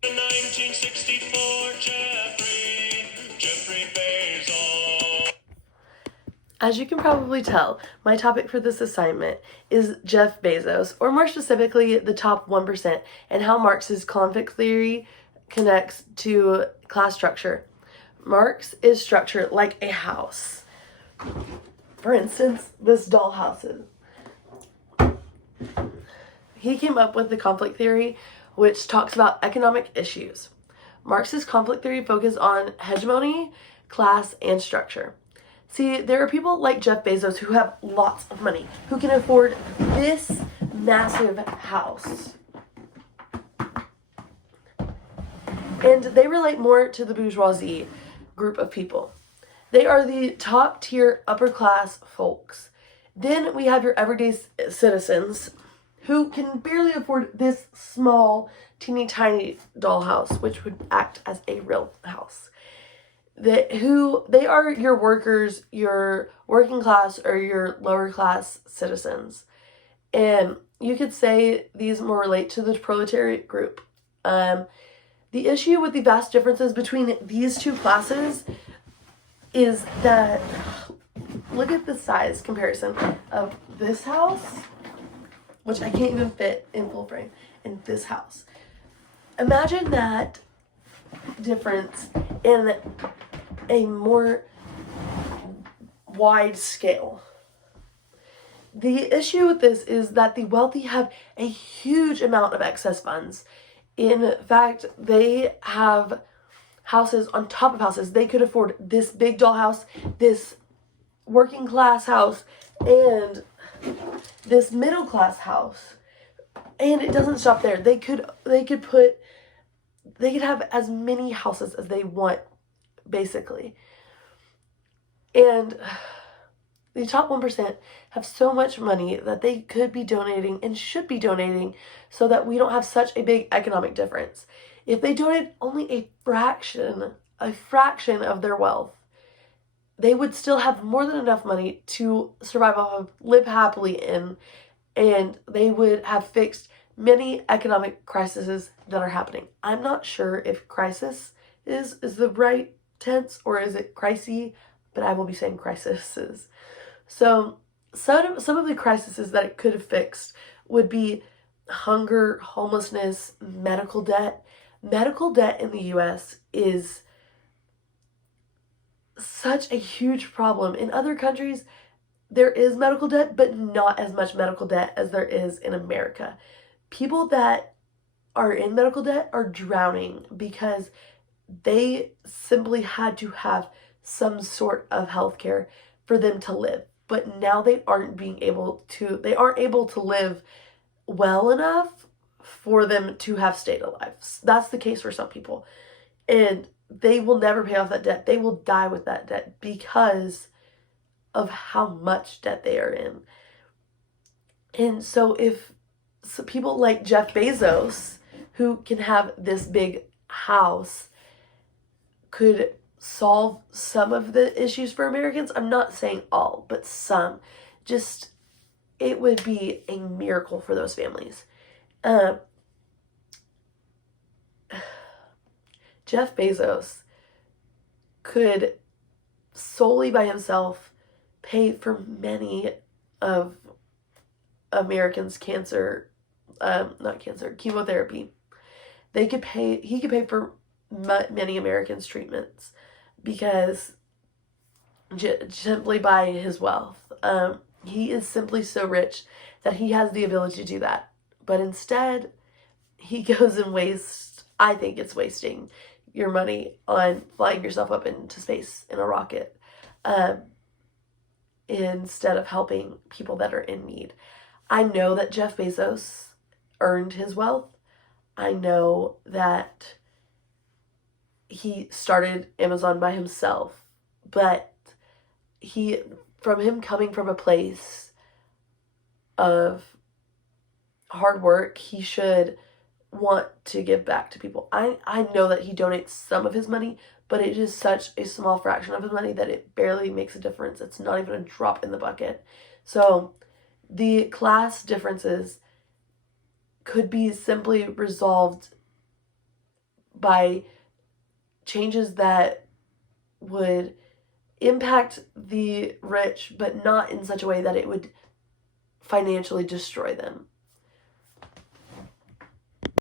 1964, Jeffrey Bezos. As you can probably tell, my topic for this assignment is Jeff Bezos, or more specifically, the top 1%, and how Marx's conflict theory connects to class structure. Marx is structured like a house. For instance, this dollhouse. He came up with the conflict theory, which talks about economic issues. Marx's conflict theory focuses on hegemony, class, and structure. See, there are people like Jeff Bezos who have lots of money, who can afford this massive house. And they relate more to the bourgeoisie group of people. They are the top tier upper class folks. Then we have your everyday citizens who can barely afford this small, teeny tiny dollhouse, which would act as a real house. They are your workers, your working class, or your lower class citizens. And you could say these more relate to the proletariat group. The issue with the vast differences between these two classes is that, look at the size comparison of this house, which I can't even fit in full frame, and this house. Imagine that difference in a more wide scale. The issue with this is that the wealthy have a huge amount of excess funds. In fact, they have houses on top of houses. They could afford this big dollhouse, this working class house, and this middle class house. And it doesn't stop there. They could have as many houses as they want, basically. And the top 1% have so much money that they could be donating and should be donating so that we don't have such a big economic difference. If they donate only a fraction of their wealth, they would still have more than enough money to survive off of, live happily in, and they would have fixed many economic crises that are happening. I'm not sure if crisis is the right tense, or is it crisis, but I will be saying crises. So some of the crises that it could have fixed would be hunger, homelessness, medical debt. Medical debt in the US is such a huge problem. In other countries, there is medical debt, but not as much medical debt as there is in America. People that are in medical debt are drowning because they simply had to have some sort of health care for them to live. But now they aren't able to live well enough for them to have stayed alive. That's the case for some people. And they will never pay off that debt. They will die with that debt because of how much debt they are in. And so if people like Jeff Bezos, who can have this big house, could solve some of the issues for Americans, I'm not saying all, but some, just, it would be a miracle for those families. Jeff Bezos could solely by himself pay for many of Americans' chemotherapy. He could pay for many Americans' treatments because simply by his wealth. He is simply so rich that he has the ability to do that. But instead, he goes and wastes, I think it's wasting your money on flying yourself up into space in a rocket, instead of helping people that are in need. I know that Jeff Bezos earned his wealth. I know that he started Amazon by himself, but him coming from a place of hard work, he should want to give back to people. I know that he donates some of his money, but it is such a small fraction of his money that it barely makes a difference. It's not even a drop in the bucket. So the class differences could be simply resolved by changes that would impact the rich, but not in such a way that it would financially destroy them.